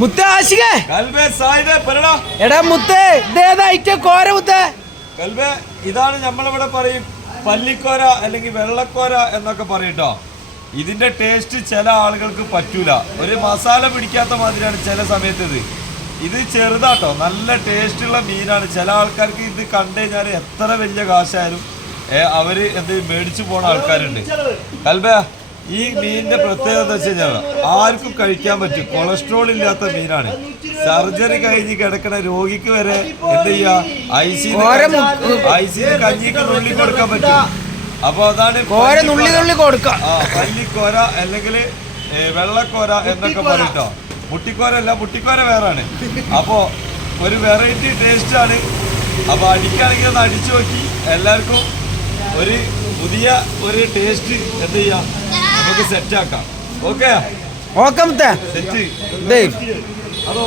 മുത്ത ആശികേ. കൽബേ സായിദേ പറടാ എടാ മുത്തേ ഇതേതാ ഐറ്റം കോര മുത്തേ. കൽബേ ഇതാണ് നമ്മളിവിടെ പറയും പല്ലിക്കോര അല്ലെങ്കിൽ വെള്ളക്കോര എന്നൊക്കെ പറയട്ടോ ഇതിന്റെ ടേസ്റ്റ് ചില ആളുകൾക്ക് പറ്റൂല. ഒരു മസാല പിടിക്കാത്ത മാതിരിയാണ് ചില സമയത്ത് ഇത്. ഇത് ചെറുതാട്ടോ നല്ല ടേസ്റ്റ് ഉള്ള മീനാണ്. ചില ആൾക്കാർക്ക് ഇത് കണ്ടു കഴിഞ്ഞാൽ എത്ര വലിയ കാശായാലും അവർ എന്ത് മേടിച്ചു പോണ ആൾക്കാരുണ്ട്. കൽബേ ഈ മീനിന്റെ പ്രത്യേകത എന്താ വെച്ച് കഴിഞ്ഞാൽ ആർക്കും കഴിക്കാൻ പറ്റും. കൊളസ്ട്രോൾ ഇല്ലാത്ത മീനാണ്. സർജറി കഴിഞ്ഞ് കിടക്കുന്ന രോഗിക്ക് വരെ എന്ത് ചെയ്യാ? ഐ ഐസിന് ഐ ഐസിന് കഞ്ഞിക്ക് നുള്ളി കൊടുക്കാൻ പറ്റും. അപ്പൊ അതാണ് കോര നുള്ളി നുള്ളി കൊടുക്കാം. ആ പല്ലിക്കോര അല്ലെങ്കിൽ വെള്ളക്കോര എന്നൊക്കെ പറയട്ടോ മുട്ടിക്കോര അല്ല മുട്ടിക്കോര വേറാണ്. അപ്പോ ഒരു വെറൈറ്റി ടേസ്റ്റ് ആണ്. അപ്പൊ അടിക്കാണെങ്കിൽ ഒന്ന് അടിച്ചു നോക്കി. എല്ലാവർക്കും ഒരു പുതിയ ഒരു ടേസ്റ്റ് എന്ത് ചെയ്യാം? നമുക്ക് സെറ്റ് ആക്കാം. ഓക്കെ ഓക്കെ മുത്തേ. സെറ്റ് അത്